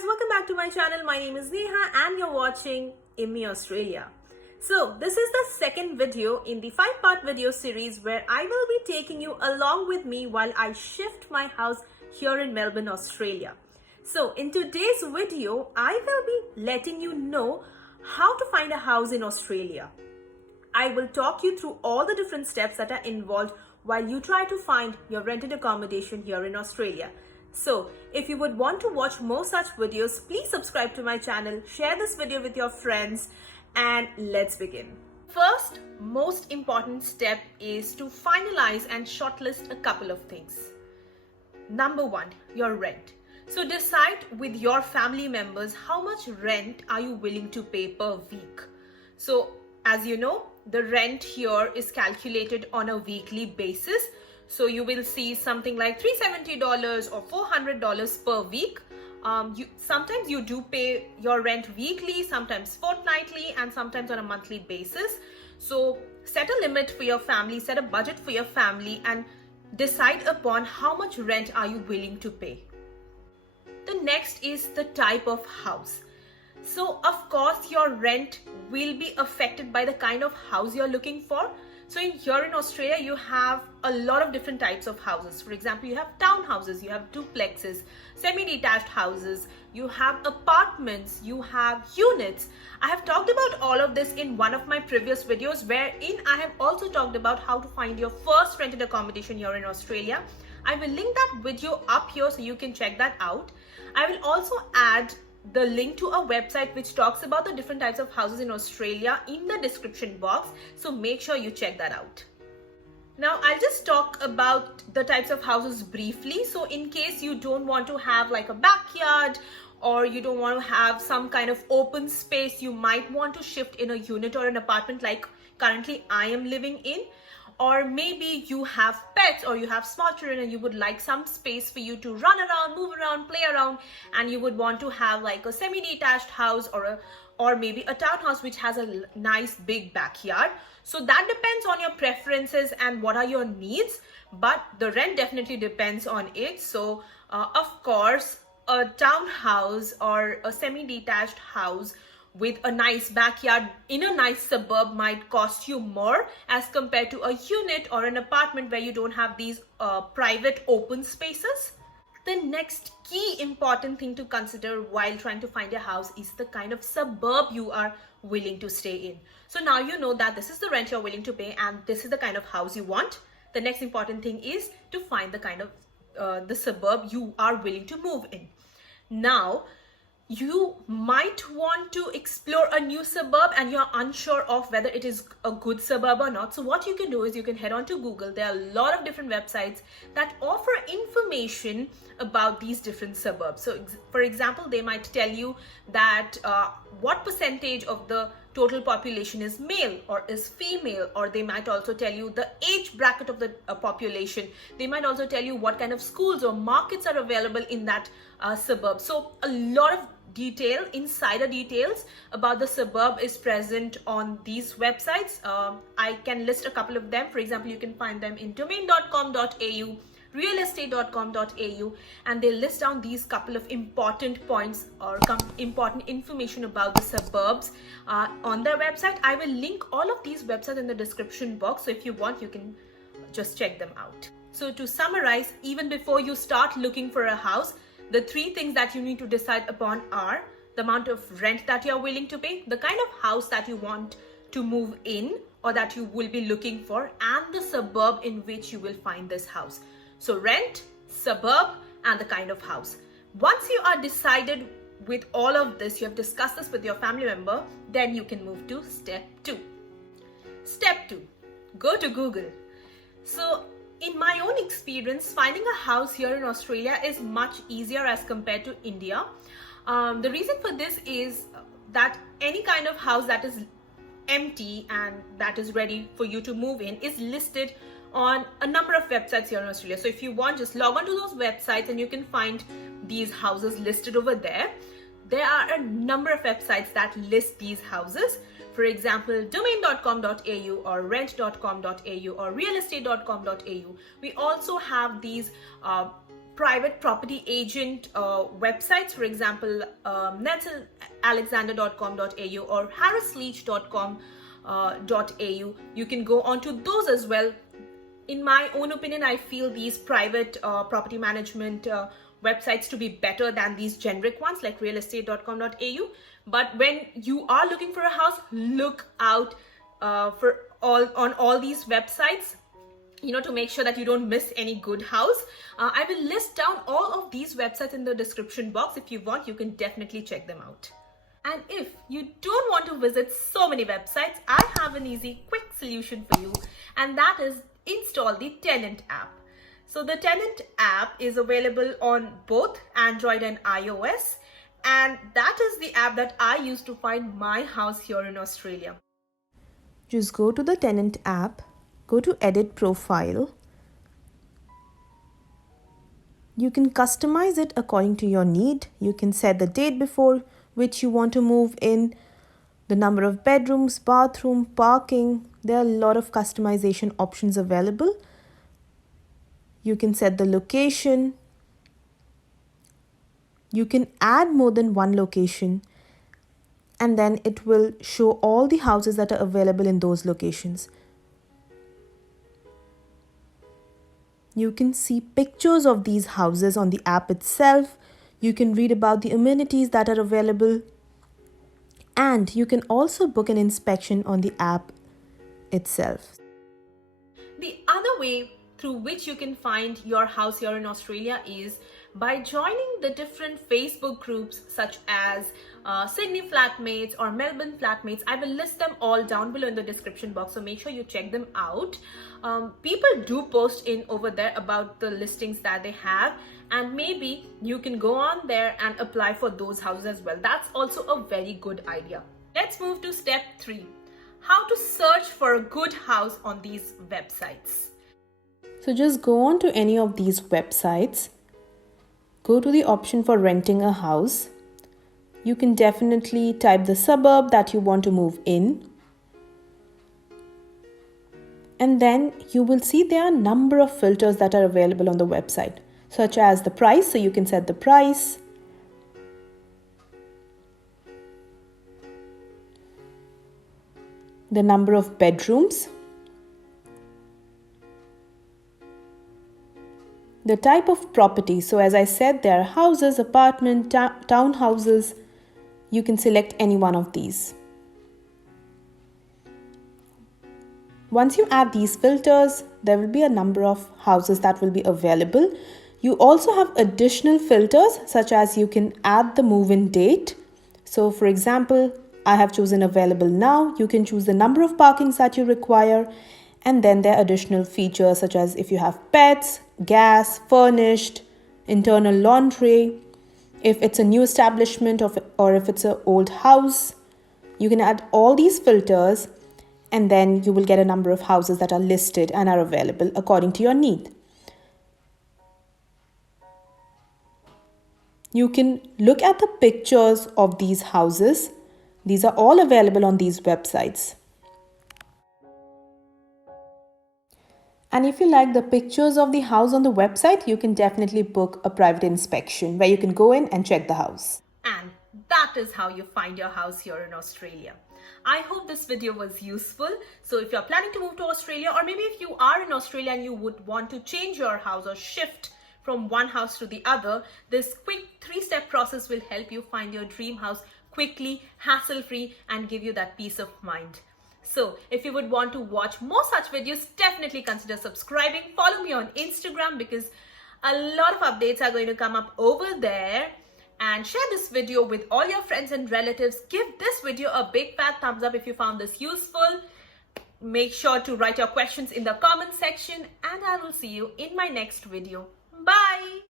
guys, welcome back to my channel. My name is Neha and you're watching Immi Australia. So this is the second video in the 5-part video series where I will be taking you along with me while I shift my house here in Melbourne, Australia. So in today's video, I will be letting you know how to find a house in Australia. I will talk you through all the different steps that are involved while you try to find your rented accommodation here in Australia. So if you would want to watch more such videos, please subscribe to my channel, share this video with your friends, and let's begin. First, most important step is to finalize and shortlist a couple of things. Number one, your rent. So decide with your family members how much rent are you willing to pay per week. So as you know, the rent here is calculated on a weekly basis. So you will see something like $370 or $400 per week. Sometimes you do pay your rent weekly, sometimes fortnightly, and sometimes on a monthly basis. So set a limit for your family, set a budget for your family, and decide upon how much rent are you willing to pay. The next is the type of house. So of course your rent will be affected by the kind of house you're looking for. So here in Australia, you have a lot of different types of houses. For example, you have townhouses, you have duplexes, semi-detached houses, you have apartments, you have units. I have talked about all of this in one of my previous videos, wherein I have also talked about how to find your first rented accommodation here in Australia. I will link that video up here so you can check that out. I will also add the link to a website which talks about the different types of houses in Australia in the description box, so make sure you check that out. Now I'll just talk about the types of houses briefly. So in case you don't want to have like a backyard, or you don't want to have some kind of open space, you might want to shift in a unit or an apartment like currently I am living in. Or maybe you have pets or you have small children and you would like some space for you to run around, move around, play around, and you would want to have like a semi-detached house or maybe a townhouse which has a nice big backyard. So that depends on your preferences and what are your needs, but the rent definitely depends on it. So of course, a townhouse or a semi-detached house with a nice backyard in a nice suburb might cost you more as compared to a unit or an apartment where you don't have these private open spaces. The next key important thing to consider while trying to find a house is the kind of suburb you are willing to stay in. So now you know that this is the rent you're willing to pay and this is the kind of house you want. The next important thing is to find the kind of the suburb you are willing to move in. Now, you might want to explore a new suburb and you're unsure of whether it is a good suburb or not. So what you can do is you can head on to Google. There are a lot of different websites that offer information about these different suburbs. So for example, they might tell you that what percentage of the total population is male or is female, or they might also tell you the age bracket of the population. They might also tell you what kind of schools or markets are available in that suburb. So a lot of insider details about the suburb is present on these websites. I can list a couple of them. For example, you can find them in domain.com.au, realestate.com.au, and they list down these couple of important points or important information about the suburbs on their website. I will link all of these websites in the description box, so if you want, you can just check them out. So to summarize, even before you start looking for a house, the three things that you need to decide upon are the amount of rent that you're willing to pay, the kind of house that you want to move in or that you will be looking for, and the suburb in which you will find this house. So rent, suburb, and the kind of house. Once you are decided with all of this, you have discussed this with your family member, then you can move to step 2. Step 2, go to Google. So in my own experience, finding a house here in Australia is much easier as compared to India. The reason for this is that any kind of house that is empty and that is ready for you to move in is listed on a number of websites here in Australia. So if you want, just log on to those websites and you can find these houses listed over there. There are a number of websites that list these houses. For example, domain.com.au or rent.com.au or realestate.com.au. We also have these private property agent websites, for example, nelsonalexander.com.au or harrisleach.com.au. You can go on to those as well. In my own opinion, I feel these private property management websites to be better than these generic ones like realestate.com.au. But when you are looking for a house, look out for all these websites, you know, to make sure that you don't miss any good house. I will list down all of these websites in the description box. If you want, you can definitely check them out. And if you don't want to visit so many websites, I have an easy, quick solution for you, and that is install the Tenant app. So the Tenant app is available on both Android and iOS, and that is the app that I use to find my house here in Australia. Just go to the Tenant app, go to Edit Profile. You can customize it according to your need. You can set the date before which you want to move in, the number of bedrooms, bathroom, parking. There are a lot of customization options available. You can set the location. You can add more than one location, and then it will show all the houses that are available in those locations. You can see pictures of these houses on the app itself. You can read about the amenities that are available, and you can also book an inspection on the app itself. The other way through which you can find your house here in Australia is by joining the different Facebook groups such as Sydney Flatmates or Melbourne Flatmates. I will list them all down below in the description box, so make sure you check them out. People do post in over there about the listings that they have, and maybe you can go on there and apply for those houses as well. That's also a very good idea. Let's move to step 3. How to search for a good house on these websites. So just go on to any of these websites. Go to the option for renting a house. You can definitely type the suburb that you want to move in. And then you will see there are a number of filters that are available on the website, such as the price. So you can set the price. The number of bedrooms. The type of property. So as I said, there are houses, apartment, townhouses. You can select any one of these. Once you add these filters, there will be a number of houses that will be available. You also have additional filters, such as you can add the move-in date. So for example, I have chosen available now. You can choose the number of parkings that you require. And then there are additional features such as if you have pets, gas, furnished, internal laundry, if it's a new establishment or if it's an old house. You can add all these filters, and then you will get a number of houses that are listed and are available according to your need. You can look at the pictures of these houses. These are all available on these websites. And if you like the pictures of the house on the website, you can definitely book a private inspection where you can go in and check the house. And that is how you find your house here in Australia. I hope this video was useful. So if you're planning to move to Australia, or maybe if you are in Australia and you would want to change your house or shift from one house to the other, this quick 3-step process will help you find your dream house quickly, hassle-free, and give you that peace of mind. So if you would want to watch more such videos, definitely consider subscribing. Follow me on Instagram because a lot of updates are going to come up over there. And share this video with all your friends and relatives. Give this video a big fat thumbs up if you found this useful. Make sure to write your questions in the comment section, and I will see you in my next video. Bye.